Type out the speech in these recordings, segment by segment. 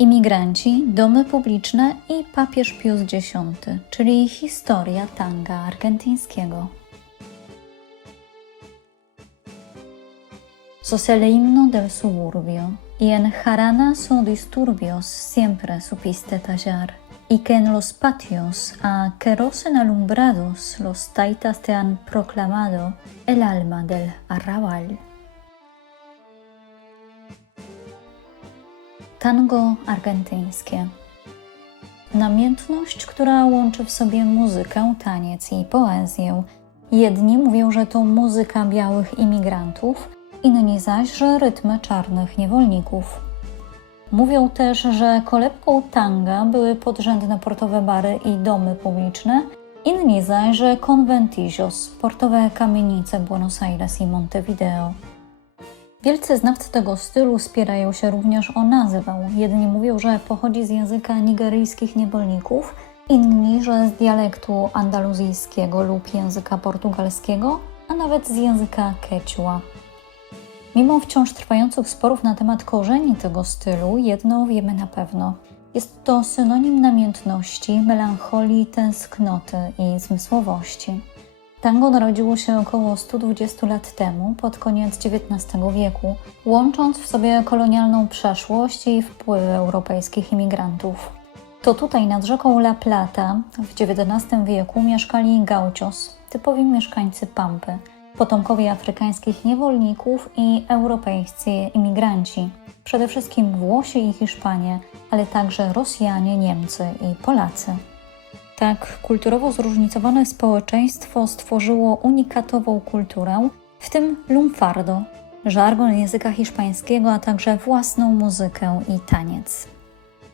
Imigranci, domy publiczne i papież Pius X, czyli historia tanga argentyńskiego. Sos el himno del suburbio, y en jarana son disturbios siempre supiste tallar, y que en los patios a que rocen alumbrados los taitas te han proclamado el alma del arrabal. Tango argentyńskie. Namiętność, która łączy w sobie muzykę, taniec i poezję. Jedni mówią, że to muzyka białych imigrantów, inni zaś, że rytmy czarnych niewolników. Mówią też, że kolebką tanga były podrzędne portowe bary i domy publiczne, inni zaś, że conventillos, portowe kamienice Buenos Aires i Montevideo. Wielcy znawcy tego stylu spierają się również o nazwę. Jedni mówią, że pochodzi z języka nigeryjskich niewolników, inni, że z dialektu andaluzyjskiego lub języka portugalskiego, a nawet z języka quechua. Mimo wciąż trwających sporów na temat korzeni tego stylu, jedno wiemy na pewno. Jest to synonim namiętności, melancholii, tęsknoty i zmysłowości. Tango narodziło się około 120 lat temu, pod koniec XIX wieku, łącząc w sobie kolonialną przeszłość i wpływy europejskich imigrantów. To tutaj nad rzeką La Plata w XIX wieku mieszkali gauchos, typowi mieszkańcy Pampy, potomkowie afrykańskich niewolników i europejscy imigranci, przede wszystkim Włosi i Hiszpanie, ale także Rosjanie, Niemcy i Polacy. Tak kulturowo zróżnicowane społeczeństwo stworzyło unikatową kulturę, w tym lunfardo, żargon języka hiszpańskiego, a także własną muzykę i taniec.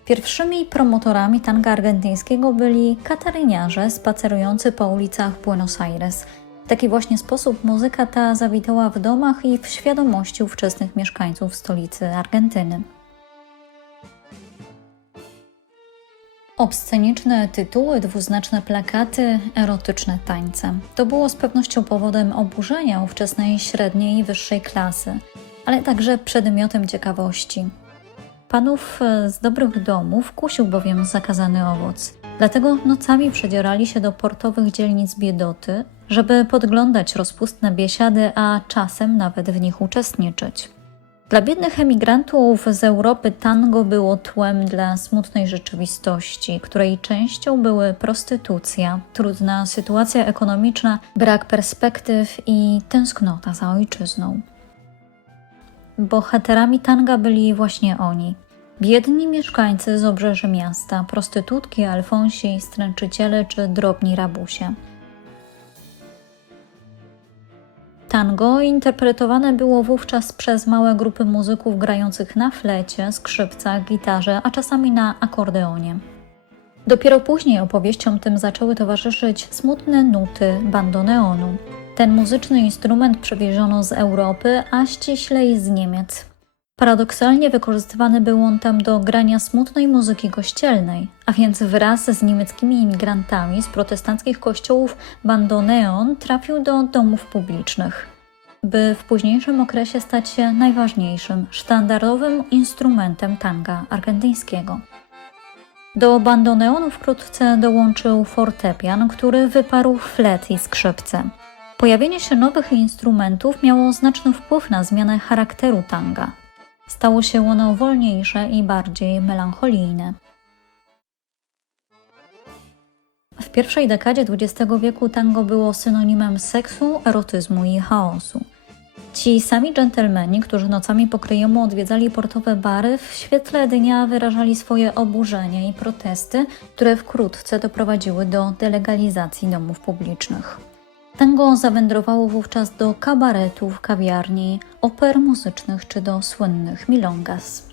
Pierwszymi promotorami tanga argentyńskiego byli kataryniarze spacerujący po ulicach Buenos Aires. W taki właśnie sposób muzyka ta zawitała w domach i w świadomości ówczesnych mieszkańców stolicy Argentyny. Obsceniczne tytuły, dwuznaczne plakaty, erotyczne tańce. To było z pewnością powodem oburzenia ówczesnej średniej i wyższej klasy, ale także przedmiotem ciekawości. Panów z dobrych domów kusił bowiem zakazany owoc. Dlatego nocami przedzierali się do portowych dzielnic biedoty, żeby podglądać rozpustne biesiady, a czasem nawet w nich uczestniczyć. Dla biednych emigrantów z Europy tango było tłem dla smutnej rzeczywistości, której częścią były prostytucja, trudna sytuacja ekonomiczna, brak perspektyw i tęsknota za ojczyzną. Bohaterami tanga byli właśnie oni. Biedni mieszkańcy z obrzeży miasta, prostytutki, alfonsi, stręczyciele czy drobni rabusie. Tango interpretowane było wówczas przez małe grupy muzyków grających na flecie, skrzypcach, gitarze, a czasami na akordeonie. Dopiero później opowieściom tym zaczęły towarzyszyć smutne nuty bandoneonu. Ten muzyczny instrument przywieziono z Europy, a ściślej z Niemiec. Paradoksalnie wykorzystywany był on tam do grania smutnej muzyki kościelnej, a więc wraz z niemieckimi imigrantami z protestanckich kościołów bandoneon trafił do domów publicznych, by w późniejszym okresie stać się najważniejszym, sztandarowym instrumentem tanga argentyńskiego. Do bandoneonu wkrótce dołączył fortepian, który wyparł flet i skrzypce. Pojawienie się nowych instrumentów miało znaczny wpływ na zmianę charakteru tanga. Stało się ono wolniejsze i bardziej melancholijne. W pierwszej dekadzie XX wieku tango było synonimem seksu, erotyzmu i chaosu. Ci sami dżentelmeni, którzy nocami po kryjomu odwiedzali portowe bary, w świetle dnia wyrażali swoje oburzenie i protesty, które wkrótce doprowadziły do delegalizacji domów publicznych. Tango zawędrowało wówczas do kabaretów, kawiarni, oper muzycznych czy do słynnych milongas.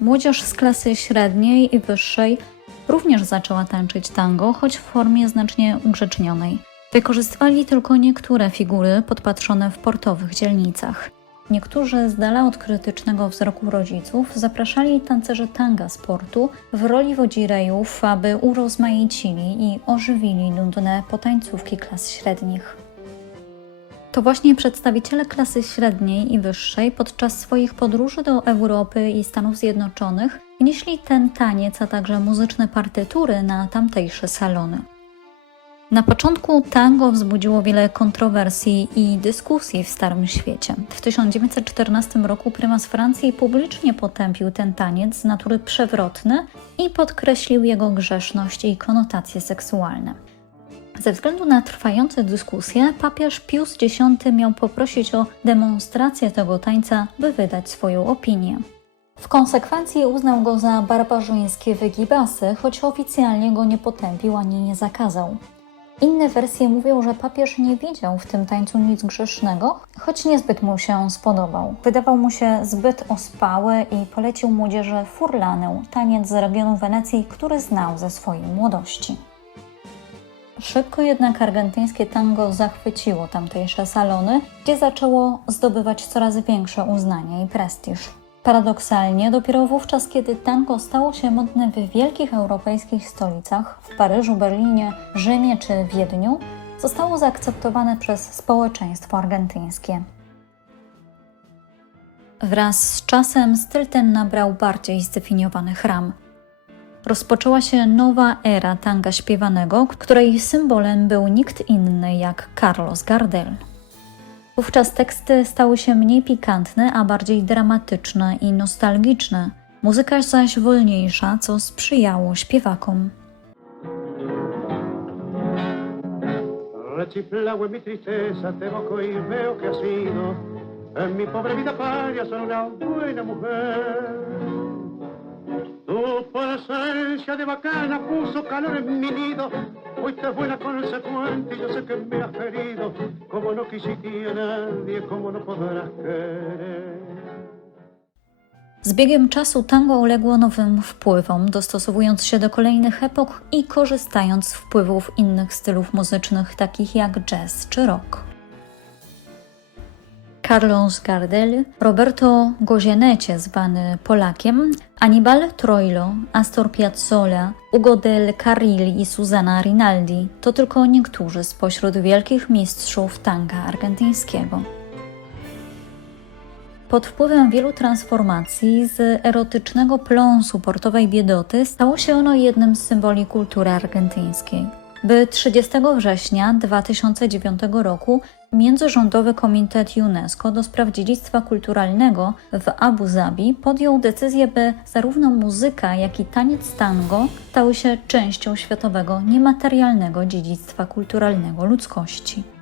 Młodzież z klasy średniej i wyższej również zaczęła tańczyć tango, choć w formie znacznie ugrzecznionej. Wykorzystywali tylko niektóre figury podpatrzone w portowych dzielnicach. Niektórzy z dala od krytycznego wzroku rodziców zapraszali tancerzy tanga z portu w roli wodzirejów, aby urozmaicili i ożywili nudne potańcówki klas średnich. To właśnie przedstawiciele klasy średniej i wyższej podczas swoich podróży do Europy i Stanów Zjednoczonych wnieśli ten taniec, a także muzyczne partytury na tamtejsze salony. Na początku tango wzbudziło wiele kontrowersji i dyskusji w Starym Świecie. W 1914 roku prymas Francji publicznie potępił ten taniec z natury przewrotny i podkreślił jego grzeszność i konotacje seksualne. Ze względu na trwające dyskusje, papież Pius X miał poprosić o demonstrację tego tańca, by wydać swoją opinię. W konsekwencji uznał go za barbarzyńskie wygibasy, choć oficjalnie go nie potępił ani nie zakazał. Inne wersje mówią, że papież nie widział w tym tańcu nic grzesznego, choć niezbyt mu się spodobał. Wydawał mu się zbyt ospały i polecił młodzieży furlanę, taniec z regionu Wenecji, który znał ze swojej młodości. Szybko jednak argentyńskie tango zachwyciło tamtejsze salony, gdzie zaczęło zdobywać coraz większe uznanie i prestiż. Paradoksalnie, dopiero wówczas, kiedy tango stało się modne w wielkich europejskich stolicach, w Paryżu, Berlinie, Rzymie czy Wiedniu, zostało zaakceptowane przez społeczeństwo argentyńskie. Wraz z czasem styl ten nabrał bardziej zdefiniowanych ram. Rozpoczęła się nowa era tanga śpiewanego, której symbolem był nikt inny jak Carlos Gardel. Wówczas teksty stały się mniej pikantne, a bardziej dramatyczne i nostalgiczne, muzyka zaś wolniejsza, co sprzyjało śpiewakom. Rechiflado en mi tristeza te evoco y veo que has sido en mi pobre vida paria solo una buena mujer. Tu presencia de bacana puso calor en mi nido. Fuiste buena consecuente y yo sé que me has querido. Como no quisiste a nadie, como no podrás querer. Z biegiem czasu tango uległo nowym wpływom, dostosowując się do kolejnych epok i korzystając z wpływów innych stylów muzycznych, takich jak jazz czy rock. Carlos Gardel, Roberto Goyeneche, zwany Polakiem, Aníbal Troilo, Astor Piazzolla, Hugo del Carril i Susana Rinaldi to tylko niektórzy spośród wielkich mistrzów tanga argentyńskiego. Pod wpływem wielu transformacji z erotycznego pląsu portowej biedoty stało się ono jednym z symboli kultury argentyńskiej. By 30 września 2009 roku Międzyrządowy Komitet UNESCO do spraw dziedzictwa kulturalnego w Abu Zabi podjął decyzję, by zarówno muzyka, jak i taniec tango stały się częścią światowego niematerialnego dziedzictwa kulturalnego ludzkości.